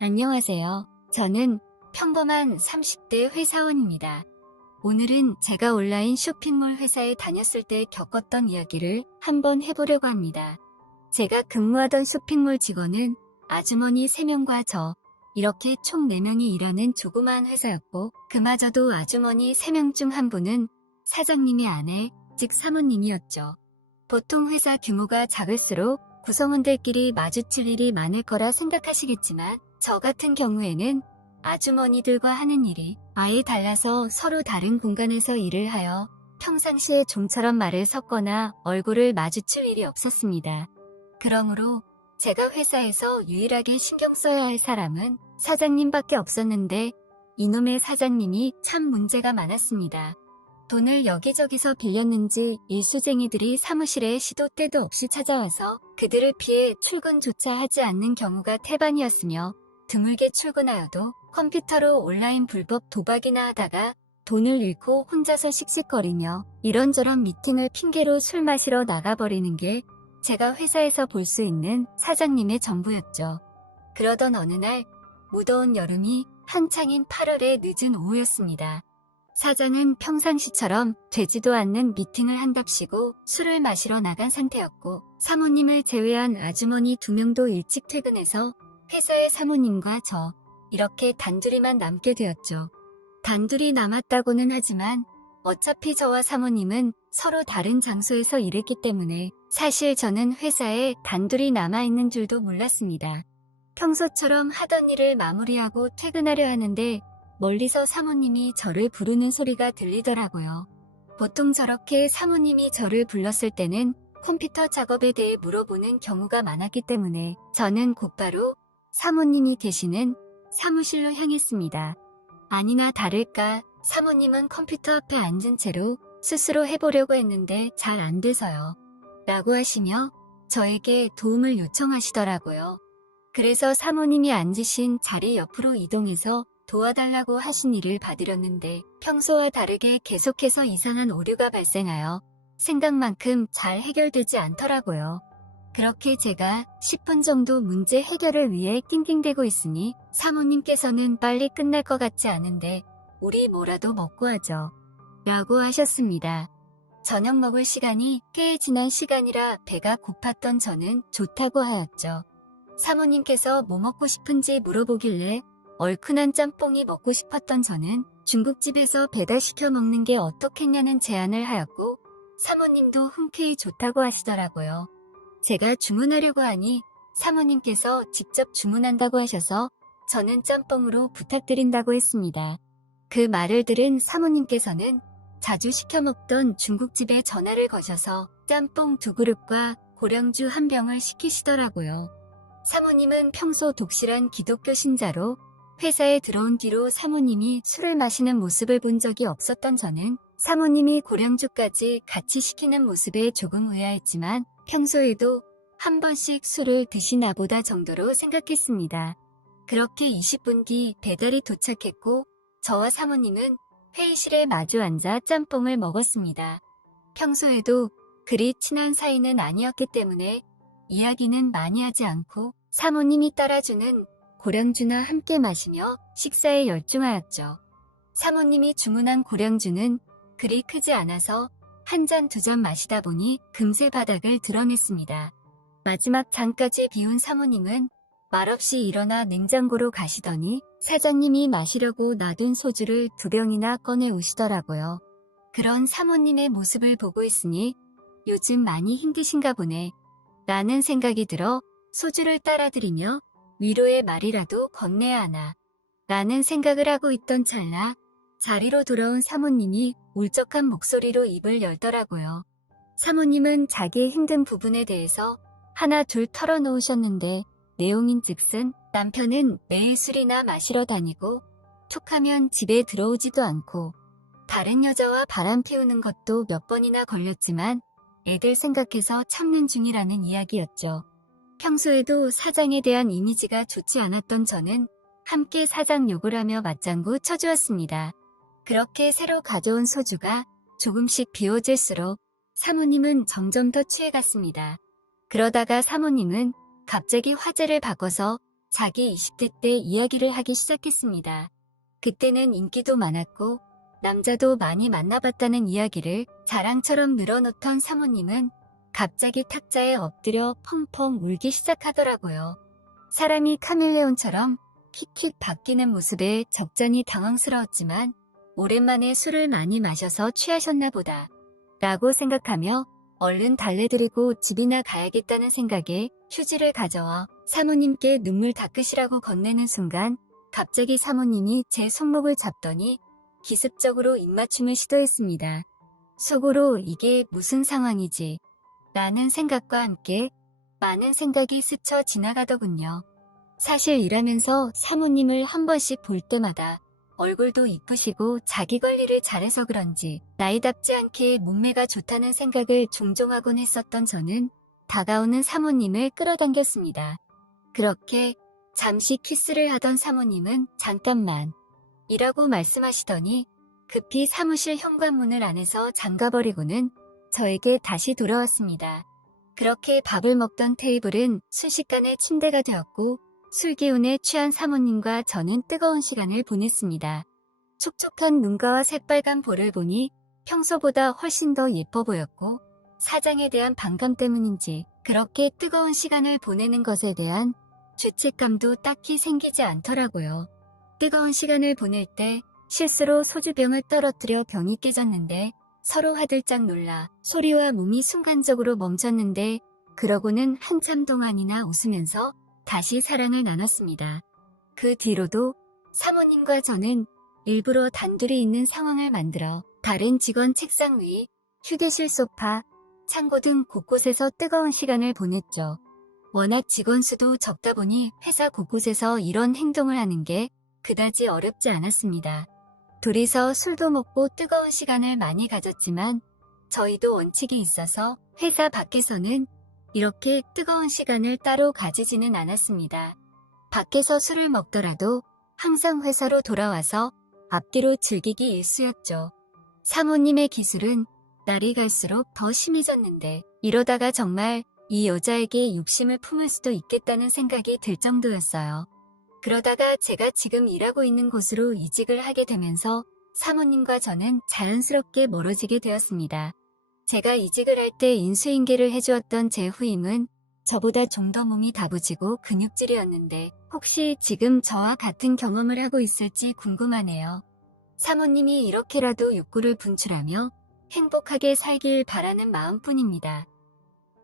안녕하세요. 저는 평범한 30대 회사원입니다. 오늘은 제가 온라인 쇼핑몰 회사에 다녔을 때 겪었던 이야기를 한번 해보려고 합니다. 제가 근무하던 쇼핑몰 직원은 아주머니 3명과 저, 이렇게 총 4명이 일하는 조그마한 회사였고, 그마저도 아주머니 3명 중 한 분은 사장님의 아내, 즉 사모님이었죠. 보통 회사 규모가 작을수록 구성원들끼리 마주칠 일이 많을 거라 생각하시겠지만, 저 같은 경우에는 아주머니들과 하는 일이 아예 달라서 서로 다른 공간에서 일을 하여 평상시에 좀처럼 말을 섞거나 얼굴을 마주칠 일이 없었습니다. 그러므로 제가 회사에서 유일하게 신경 써야 할 사람은 사장님밖에 없었는데 이놈의 사장님이 참 문제가 많았습니다. 돈을 여기저기서 빌렸는지 일수쟁이들이 사무실에 시도 때도 없이 찾아와서 그들을 피해 출근조차 하지 않는 경우가 태반이었으며 드물게 출근하여도 컴퓨터로 온라인 불법 도박이나 하다가 돈을 잃고 혼자서 씩씩거리며 이런저런 미팅을 핑계로 술 마시러 나가버리는 게 제가 회사에서 볼 수 있는 사장님의 전부였죠. 그러던 어느 날 무더운 여름이 한창인 8월의 늦은 오후였습니다. 사장은 평상시처럼 되지도 않는 미팅을 한답시고 술을 마시러 나간 상태였고 사모님을 제외한 아주머니 2명도 일찍 퇴근해서 회사의 사모님과 저 이렇게 단둘이만 남게 되었죠. 단둘이 남았다고는 하지만 어차피 저와 사모님은 서로 다른 장소에서 일했기 때문에 사실 저는 회사에 단둘이 남아있는 줄도 몰랐습니다. 평소처럼 하던 일을 마무리하고 퇴근하려 하는데 멀리서 사모님이 저를 부르는 소리가 들리더라고요. 보통 저렇게 사모님이 저를 불렀을 때는 컴퓨터 작업에 대해 물어보는 경우가 많았기 때문에 저는 곧바로 사모님이 계시는 사무실로 향했습니다. 아니나 다를까 사모님은 컴퓨터 앞에 앉은 채로 스스로 해보려고 했는데 잘 안 돼서요. 라고 하시며 저에게 도움을 요청하시더라고요. 그래서 사모님이 앉으신 자리 옆으로 이동해서 도와달라고 하신 일을 받으렸는데 평소와 다르게 계속해서 이상한 오류가 발생하여 생각만큼 잘 해결되지 않더라고요. 그렇게 제가 10분 정도 문제 해결을 위해 낑낑대고 있으니 사모님께서는 빨리 끝날 것 같지 않은데 우리 뭐라도 먹고 하죠. 라고 하셨습니다. 저녁 먹을 시간이 꽤 지난 시간이라 배가 고팠던 저는 좋다고 하였죠. 사모님께서 뭐 먹고 싶은지 물어보길래 얼큰한 짬뽕이 먹고 싶었던 저는 중국집에서 배달시켜 먹는 게 어떻겠냐는 제안을 하였고 사모님도 흔쾌히 좋다고 하시더라고요. 제가 주문하려고 하니 사모님께서 직접 주문한다고 하셔서 저는 짬뽕으로 부탁드린다고 했습니다. 그 말을 들은 사모님께서는 자주 시켜 먹던 중국집에 전화를 거셔서 짬뽕 2그릇과 고량주 1병을 시키시더라고요. 사모님은 평소 독실한 기독교 신자로 회사에 들어온 뒤로 사모님이 술을 마시는 모습을 본 적이 없었던 저는 사모님이 고량주까지 같이 시키는 모습에 조금 의아했지만 평소에도 한 번씩 술을 드시나 보다 정도로 생각했습니다. 그렇게 20분 뒤 배달이 도착했고 저와 사모님은 회의실에 마주 앉아 짬뽕을 먹었습니다. 평소에도 그리 친한 사이는 아니었기 때문에 이야기는 많이 하지 않고 사모님이 따라주는 고량주나 함께 마시며 식사에 열중하였죠. 사모님이 주문한 고량주는 그리 크지 않아서 한 잔 2잔 마시다 보니 금세 바닥을 드러냈습니다. 마지막 잔까지 비운 사모님은 말없이 일어나 냉장고로 가시더니 사장님이 마시려고 놔둔 소주를 2병이나 꺼내 오시더라고요. 그런 사모님의 모습을 보고 있으니 요즘 많이 힘드신가 보네 라는 생각이 들어 소주를 따라드리며 위로의 말이라도 건네야 하나 라는 생각을 하고 있던 찰나 자리로 돌아온 사모님이 울적한 목소리로 입을 열더라고요. 사모님은 자기의 힘든 부분에 대해서 하나 둘 털어놓으셨는데 내용인즉슨 남편은 매일 술이나 마시러 다니고 툭하면 집에 들어오지도 않고 다른 여자와 바람 피우는 것도 몇 번이나 걸렸지만 애들 생각해서 참는 중이라는 이야기였죠. 평소에도 사장에 대한 이미지가 좋지 않았던 저는 함께 사장 욕을 하며 맞장구 쳐주었습니다. 그렇게 새로 가져온 소주가 조금씩 비워질수록 사모님은 점점 더 취해갔습니다. 그러다가 사모님은 갑자기 화제를 바꿔서 자기 20대 때 이야기를 하기 시작했습니다. 그때는 인기도 많았고 남자도 많이 만나봤다는 이야기를 자랑처럼 늘어놓던 사모님은 갑자기 탁자에 엎드려 펑펑 울기 시작하더라고요. 사람이 카멜레온처럼 휙휙 바뀌는 모습에 적잖이 당황스러웠지만 오랜만에 술을 많이 마셔서 취하셨나 보다 라고 생각하며 얼른 달래드리고 집이나 가야겠다는 생각에 휴지를 가져와 사모님께 눈물 닦으시라고 건네는 순간 갑자기 사모님이 제 손목을 잡더니 기습적으로 입맞춤을 시도했습니다. 속으로 이게 무슨 상황이지? 라는 생각과 함께 많은 생각이 스쳐 지나가더군요. 사실 일하면서 사모님을 한 번씩 볼 때마다 얼굴도 이쁘시고 자기 관리를 잘해서 그런지 나이답지 않게 몸매가 좋다는 생각을 종종 하곤 했었던 저는 다가오는 사모님을 끌어당겼습니다. 그렇게 잠시 키스를 하던 사모님은 잠깐만 이라고 말씀하시더니 급히 사무실 현관문을 안에서 잠가버리고는 저에게 다시 돌아왔습니다. 그렇게 밥을 먹던 테이블은 순식간에 침대가 되었고 술 기운에 취한 사모님과 저는 뜨거운 시간을 보냈습니다. 촉촉한 눈가와 새빨간 볼을 보니 평소보다 훨씬 더 예뻐 보였고 사장에 대한 반감 때문인지 그렇게 뜨거운 시간을 보내는 것에 대한 죄책감도 딱히 생기지 않더라고요. 뜨거운 시간을 보낼 때 실수로 소주병을 떨어뜨려 병이 깨졌는데 서로 화들짝 놀라 소리와 몸이 순간적으로 멈췄는데 그러고는 한참 동안이나 웃으면서 다시 사랑을 나눴습니다. 그 뒤로도 사모님과 저는 일부러 단둘이 있는 상황을 만들어 다른 직원 책상 위, 휴게실 소파, 창고 등 곳곳에서 뜨거운 시간을 보냈죠. 워낙 직원 수도 적다 보니 회사 곳곳에서 이런 행동을 하는 게 그다지 어렵지 않았습니다. 둘이서 술도 먹고 뜨거운 시간을 많이 가졌지만 저희도 원칙이 있어서 회사 밖에서는 이렇게 뜨거운 시간을 따로 가지지는 않았습니다. 밖에서 술을 먹더라도 항상 회사로 돌아와서 앞뒤로 즐기기 일쑤였죠. 사모님의 기술은 날이 갈수록 더 심해졌는데 이러다가 정말 이 여자에게 욕심을 품을 수도 있겠다는 생각이 들 정도였어요. 그러다가 제가 지금 일하고 있는 곳으로 이직을 하게 되면서 사모님과 저는 자연스럽게 멀어지게 되었습니다. 제가 이직을 할 때 인수인계를 해주었던 제 후임은 저보다 좀 더 몸이 다부지고 근육질이었는데 혹시 지금 저와 같은 경험을 하고 있을지 궁금하네요. 사모님이 이렇게라도 욕구를 분출하며 행복하게 살길 바라는 마음뿐입니다.